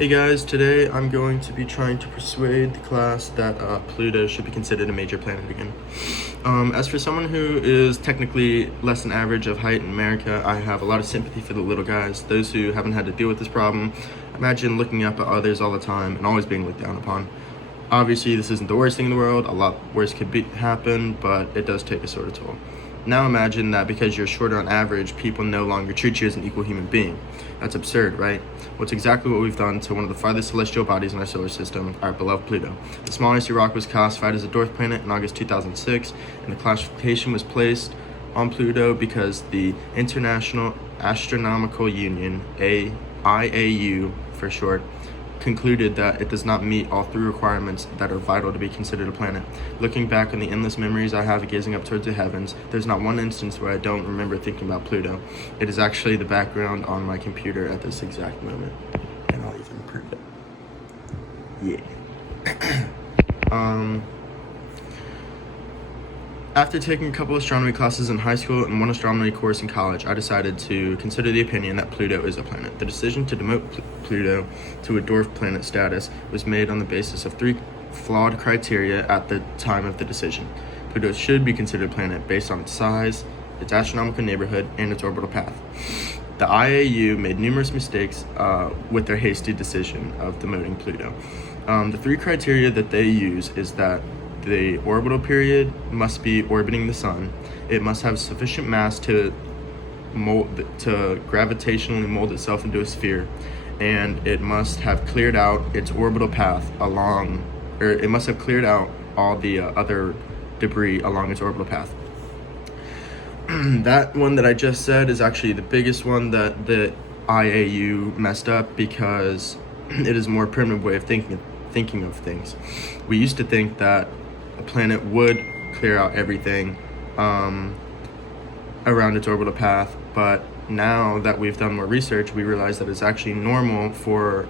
Hey guys, today I'm going to be trying to persuade the class that Pluto should be considered a major planet again. As for someone who is technically less than average of height in America, I have a lot of sympathy for the little guys, those who haven't had to deal with this problem. Imagine looking up at others all the time and always being looked down upon. Obviously, this isn't the worst thing in the world, a lot worse could happen, but it does take a sort of toll. Now imagine that because you're shorter on average, people no longer treat you as an equal human being. That's absurd, right? Well, it's exactly what we've done to one of the farthest celestial bodies in our solar system, our beloved Pluto. The small icy rock was classified as a dwarf planet in August 2006, and the classification was placed on Pluto because the International Astronomical Union, IAU for short, concluded that it does not meet all three requirements that are vital to be considered a planet. Looking back on the endless memories I have gazing up towards the heavens, there's not one instance where I don't remember thinking about Pluto. It is actually the background on my computer at this exact moment. And I'll even prove it. Yeah. After taking a couple astronomy classes in high school and one astronomy course in college, I decided to consider the opinion that Pluto is a planet. The decision to demote Pluto to a dwarf planet status was made on the basis of three flawed criteria at the time of the decision. Pluto should be considered a planet based on its size, its astronomical neighborhood, and its orbital path. The IAU made numerous mistakes with their hasty decision of demoting Pluto. The three criteria that they use is that the orbital period must be orbiting the sun. It must have sufficient mass to gravitationally mold itself into a sphere, and it must have cleared out its orbital path it must have cleared out all the other debris along its orbital path. That one that I just said is actually the biggest one that the IAU messed up because it is a more primitive way of thinking of things. We used to think that a planet would clear out everything around its orbital path, but now that we've done more research, we realize that it's actually normal for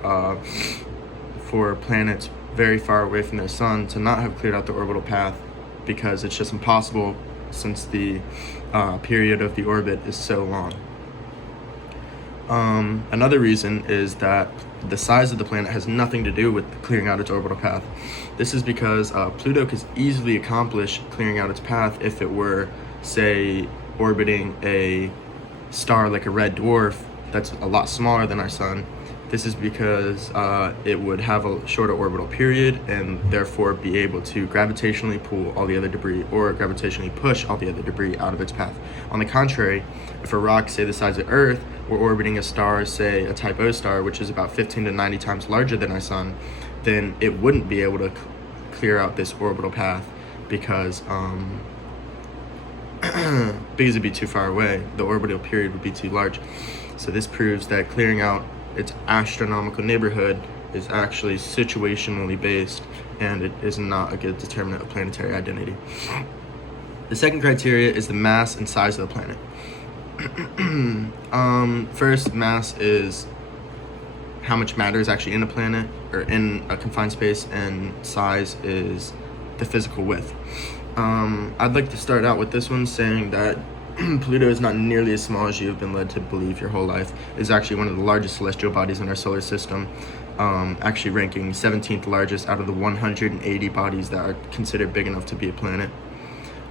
planets very far away from their sun to not have cleared out the orbital path because it's just impossible since the period of the orbit is so long. Another reason is that the size of the planet has nothing to do with clearing out its orbital path. This is because Pluto could easily accomplish clearing out its path if it were, say, orbiting a star like a red dwarf that's a lot smaller than our sun. This is because it would have a shorter orbital period and therefore be able to gravitationally pull all the other debris or gravitationally push all the other debris out of its path. On the contrary, if a rock, say the size of Earth, were orbiting a star, say a type O star, which is about 15 to 90 times larger than our sun, then it wouldn't be able to clear out this orbital path because it'd be too far away. The orbital period would be too large. So this proves that clearing out its astronomical neighborhood is actually situationally based, and it is not a good determinant of planetary identity. The second criteria is the mass and size of the planet. First, mass is how much matter is actually in a planet or in a confined space, and size is the physical width. I'd like to start out with this one saying that Pluto is not nearly as small as you have been led to believe your whole life. It is actually one of the largest celestial bodies in our solar system, actually ranking 17th largest out of the 180 bodies that are considered big enough to be a planet.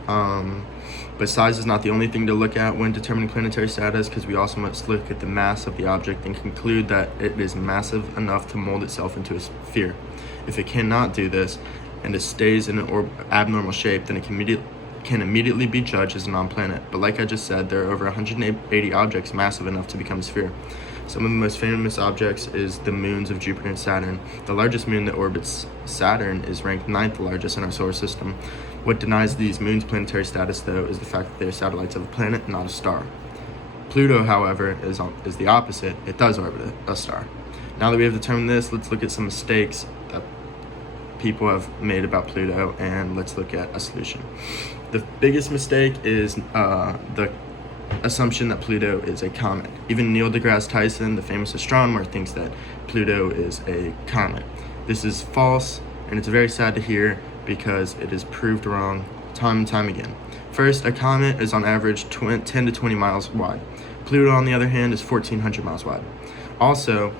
But size is not the only thing to look at when determining planetary status, because we also must look at the mass of the object and conclude that it is massive enough to mold itself into a sphere. If it cannot do this, and it stays in an abnormal shape, then it can immediately be judged as a non-planet. But like I just said, there are over 180 objects massive enough to become a sphere. Some of the most famous objects is the moons of Jupiter and Saturn. The largest moon that orbits Saturn is ranked 9th largest in our solar system. What denies these moons planetary status, though, is the fact that they are satellites of a planet, not a star. Pluto, however, is the opposite. It does orbit a star. Now that we have determined this, let's look at some mistakes that people have made about Pluto, and let's look at a solution. The biggest mistake is the assumption that Pluto is a comet. Even Neil deGrasse Tyson, the famous astronomer, thinks that Pluto is a comet. This is false, and it's very sad to hear because it is proved wrong time and time again. First, a comet is on average 10 to 20 miles wide. Pluto, on the other hand, is 1,400 miles wide. Also,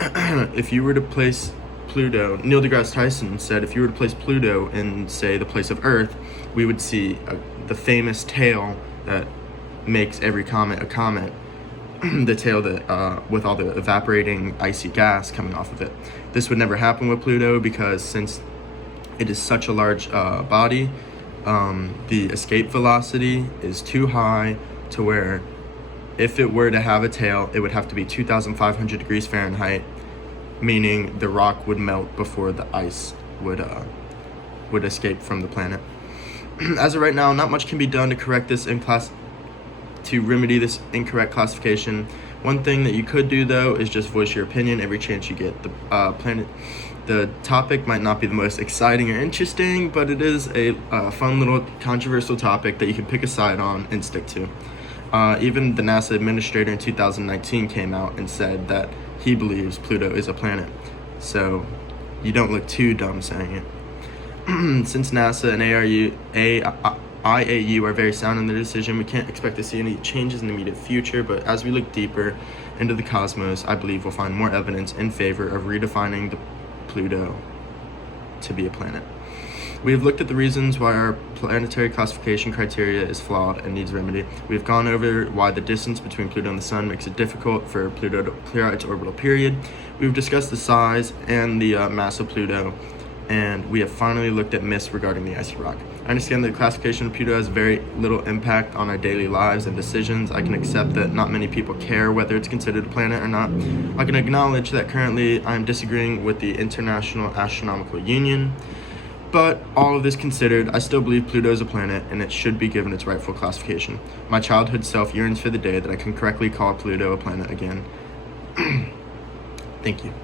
if you were to place Pluto, Neil deGrasse Tyson said if you were to place Pluto in, say, the place of Earth, we would see the famous tail that makes every comet a comet, the tail that with all the evaporating icy gas coming off of it. This would never happen with Pluto because since it is such a large body, the escape velocity is too high to where if it were to have a tail, it would have to be 2,500 degrees Fahrenheit, meaning the rock would melt before the ice would escape from the planet. As of right now, not much can be done to correct this to remedy this incorrect classification. One thing that you could do, though, is just voice your opinion every chance you get. The topic might not be the most exciting or interesting, but it is a fun little controversial topic that you can pick a side on and stick to. Even the NASA administrator in 2019 came out and said that he believes Pluto is a planet. So you don't look too dumb saying it. Since NASA and IAU are very sound in their decision, we can't expect to see any changes in the immediate future, but as we look deeper into the cosmos, I believe we'll find more evidence in favor of redefining the Pluto to be a planet. We have looked at the reasons why our planetary classification criteria is flawed and needs remedy. We have gone over why the distance between Pluto and the Sun makes it difficult for Pluto to clear out its orbital period. We've discussed the size and the mass of Pluto, and we have finally looked at myths regarding the icy rock. I understand that the classification of Pluto has very little impact on our daily lives and decisions. I can accept that not many people care whether it's considered a planet or not. I can acknowledge that currently I am disagreeing with the International Astronomical Union. But all of this considered, I still believe Pluto is a planet and it should be given its rightful classification. My childhood self yearns for the day that I can correctly call Pluto a planet again. Thank you.